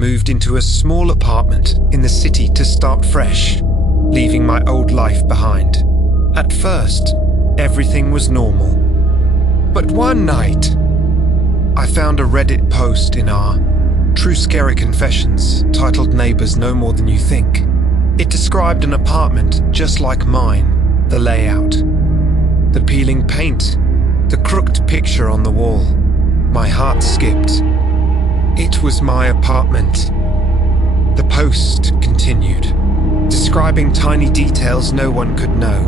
moved into a small apartment in the city to start fresh, leaving my old life behind. At first, everything was normal. But one night, I found a Reddit post in our True Scary Confessions titled "Neighbors Know More Than You Think." It described an apartment just like mine, the layout, the peeling paint, the crooked picture on the wall. My heart skipped. It was my apartment. The post continued, describing tiny details no one could know.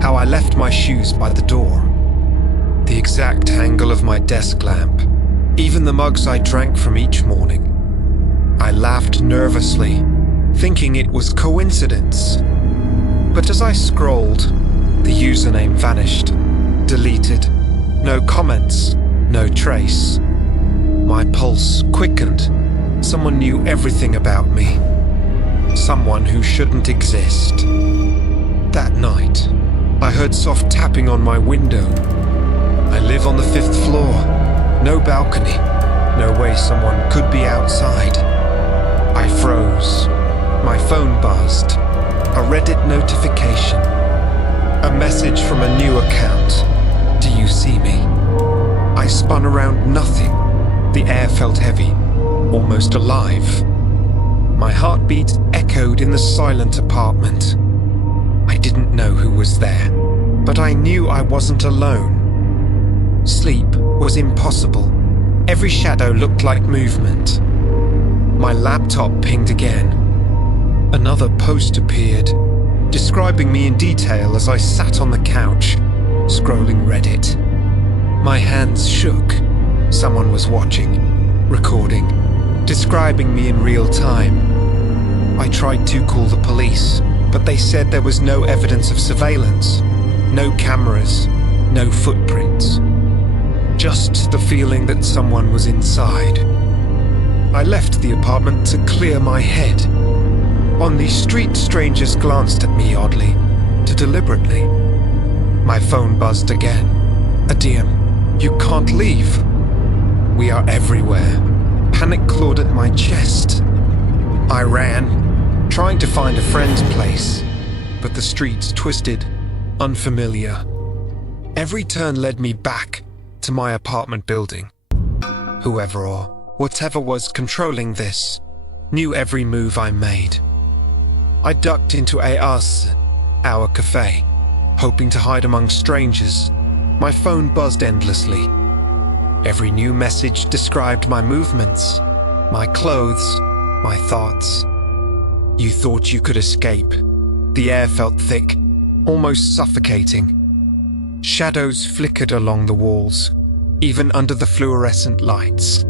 How I left my shoes by the door, the exact angle of my desk lamp, even the mugs I drank from each morning. I laughed nervously, thinking it was coincidence. But as I scrolled, the username vanished, deleted. No comments, no trace. My pulse quickened. Someone knew everything about me. Someone who shouldn't exist. That night, I heard soft tapping on my window. I live on the 5th floor. No balcony. No way someone could be outside. I froze. My phone buzzed. A Reddit notification. A message from a new account. Do you see me? I spun around nothing. The air felt heavy, almost alive. My heartbeat echoed in the silent apartment. I didn't know who was there, but I knew I wasn't alone. Sleep was impossible. Every shadow looked like movement. My laptop pinged again. Another post appeared, describing me in detail as I sat on the couch, scrolling Reddit. My hands shook. Someone was watching, recording, describing me in real time. I tried to call the police, but they said there was no evidence of surveillance, no cameras, no footprints. Just the feeling that someone was inside. I left the apartment to clear my head. On the street, strangers glanced at me oddly, deliberately. My phone buzzed again. A DM. You can't leave. We are everywhere. Panic clawed at my chest. I ran, trying to find a friend's place, but the streets twisted, unfamiliar. Every turn led me back to my apartment building. Whoever or whatever was controlling this knew every move I made. I ducked into our cafe, hoping to hide among strangers. My phone buzzed endlessly. Every new message described my movements, my clothes, my thoughts. You thought you could escape. The air felt thick, almost suffocating. Shadows flickered along the walls, even under the fluorescent lights.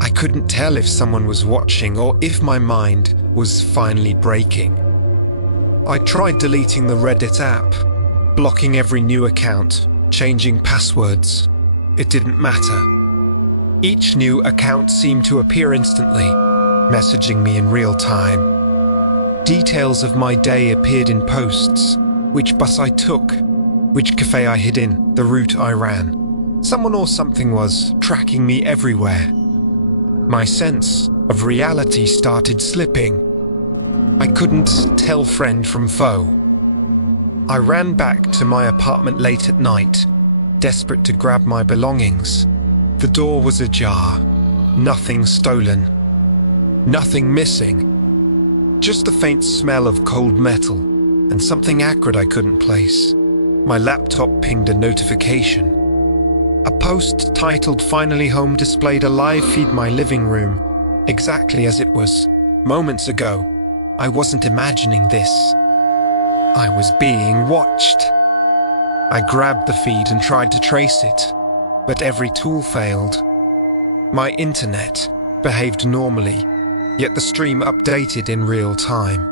I couldn't tell if someone was watching or if my mind was finally breaking. I tried deleting the Reddit app, blocking every new account, changing passwords. It didn't matter. Each new account seemed to appear instantly, messaging me in real time. Details of my day appeared in posts, which bus I took, which cafe I hid in, the route I ran. Someone or something was tracking me everywhere. My sense of reality started slipping. I couldn't tell friend from foe. I ran back to my apartment late at night, desperate to grab my belongings. The door was ajar. Nothing stolen. Nothing missing. Just the faint smell of cold metal and something acrid I couldn't place. My laptop pinged a notification. A post titled "Finally Home" displayed a live feed my living room, exactly as it was moments ago. I wasn't imagining this. I was being watched. I grabbed the feed and tried to trace it, but every tool failed. My internet behaved normally, yet the stream updated in real time.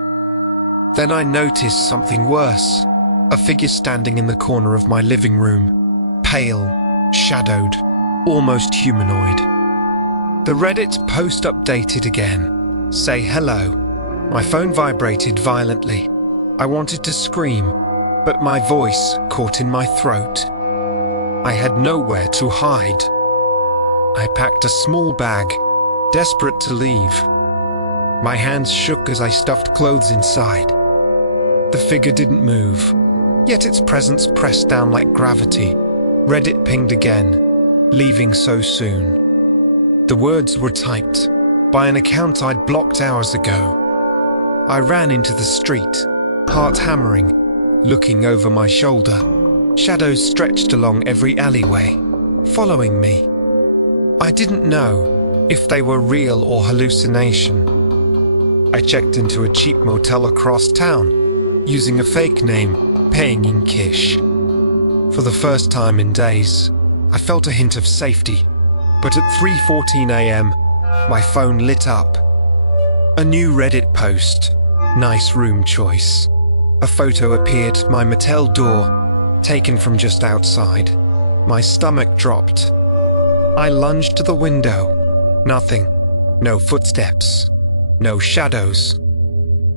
Then I noticed something worse. A figure standing in the corner of my living room, pale, shadowed, almost humanoid. The Reddit post updated again. Say hello. My phone vibrated violently. I wanted to scream, but my voice caught in my throat. I had nowhere to hide. I packed a small bag, desperate to leave, My hands shook as I stuffed clothes inside. The figure didn't move, yet its presence pressed down like gravity. Reddit pinged again, leaving so soon. The words were typed by an account I'd blocked hours ago. I ran into the street, heart hammering, looking over my shoulder. Shadows stretched along every alleyway, following me. I didn't know if they were real or hallucination. I checked into a cheap motel across town, using a fake name, paying in Kish. For the first time in days, I felt a hint of safety, but at 3:14 a.m., my phone lit up. A new Reddit post, nice room choice. A photo appeared at my motel door, taken from just outside. My stomach dropped. I lunged to the window. Nothing. No footsteps. No shadows.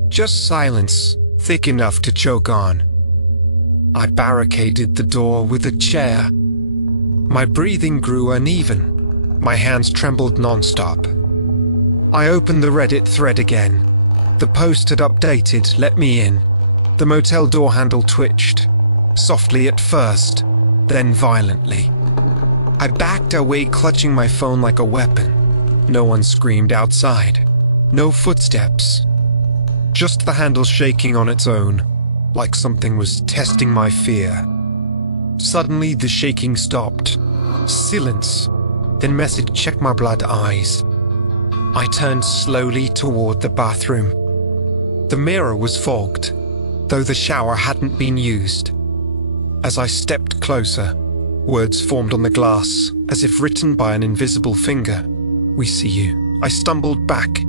Just silence, thick enough to choke on. I barricaded the door with a chair. My breathing grew uneven. My hands trembled non-stop. I opened the Reddit thread again. The post had updated, let me in. The motel door handle twitched. Softly at first, then violently. I backed away, clutching my phone like a weapon. No one screamed outside. No footsteps. Just the handle shaking on its own, like something was testing my fear. Suddenly, the shaking stopped. Silence. Then message checked my blood eyes. I turned slowly toward the bathroom. The mirror was fogged, though the shower hadn't been used. As I stepped closer, words formed on the glass, as if written by an invisible finger. "We see you." I stumbled back,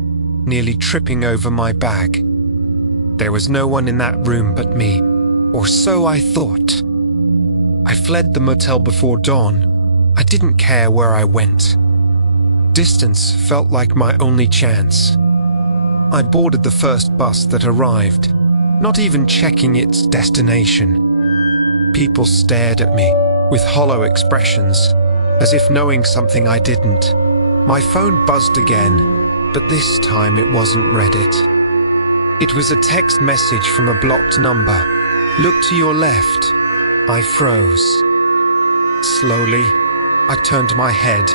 nearly tripping over my bag. There was no one in that room but me, or so I thought. I fled the motel before dawn. I didn't care where I went. Distance felt like my only chance. I boarded the first bus that arrived, not even checking its destination. People stared at me with hollow expressions, as if knowing something I didn't. My phone buzzed again, but this time it wasn't Reddit. It was a text message from a blocked number. "Look to your left." I froze. Slowly, I turned my head.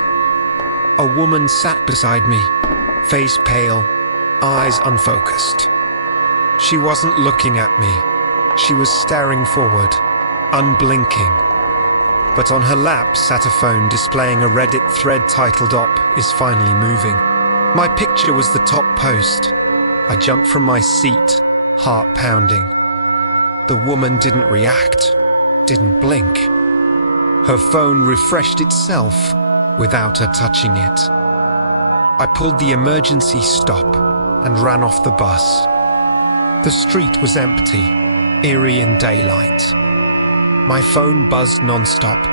A woman sat beside me, face pale, eyes unfocused. She wasn't looking at me. She was staring forward, unblinking. But on her lap sat a phone displaying a Reddit thread titled "Op is finally moving." My picture was the top post. I jumped from my seat, heart pounding. The woman didn't react, didn't blink. Her phone refreshed itself without her touching it. I pulled the emergency stop and ran off the bus. The street was empty, eerie in daylight. My phone buzzed non-stop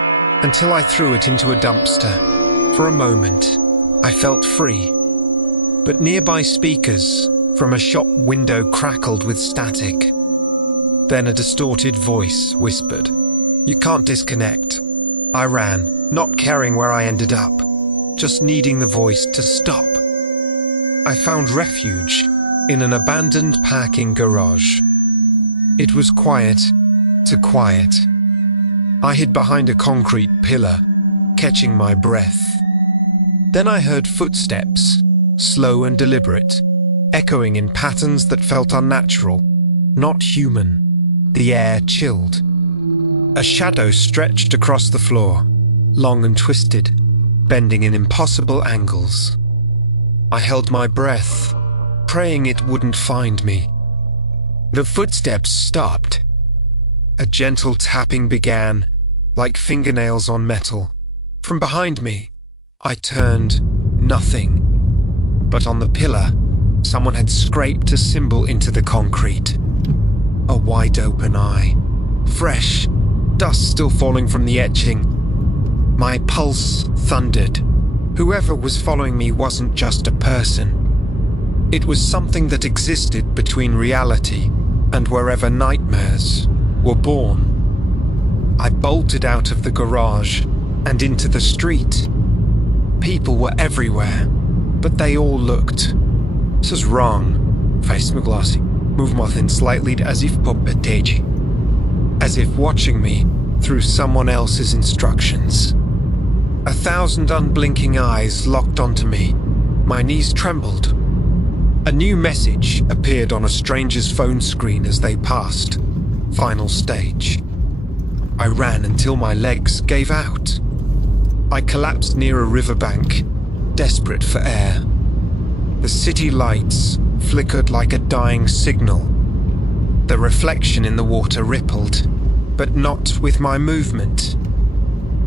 until I threw it into a dumpster. For a moment, I felt free. But nearby speakers from a shop window crackled with static. Then a distorted voice whispered, "You can't disconnect." I ran, not caring where I ended up, just needing the voice to stop. I found refuge in an abandoned parking garage. It was quiet to quiet. I hid behind a concrete pillar, catching my breath. Then I heard footsteps, slow and deliberate, echoing in patterns that felt unnatural, not human. The air chilled. A shadow stretched across the floor, long and twisted, bending in impossible angles. I held my breath, praying it wouldn't find me. The footsteps stopped. A gentle tapping began, like fingernails on metal. From behind me, I turned. Nothing. But on the pillar, someone had scraped a symbol into the concrete. A wide-open eye. Fresh, dust still falling from the etching. My pulse thundered. Whoever was following me wasn't just a person. It was something that existed between reality and wherever nightmares were born. I bolted out of the garage and into the street. People were everywhere, but they all looked is wrong, face Muglassi. Move Mothin slightly as if puppeteji. As if watching me through someone else's instructions. 1,000 unblinking eyes locked onto me. My knees trembled. A new message appeared on a stranger's phone screen as they passed. Final stage. I ran until my legs gave out. I collapsed near a riverbank, desperate for air. The city lights flickered like a dying signal. The reflection in the water rippled, but not with my movement.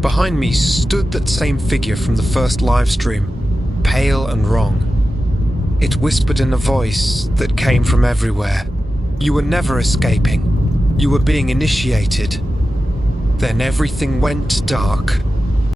Behind me stood that same figure from the first live stream, pale and wrong. It whispered in a voice that came from everywhere. You were never escaping. You were being initiated. Then everything went dark.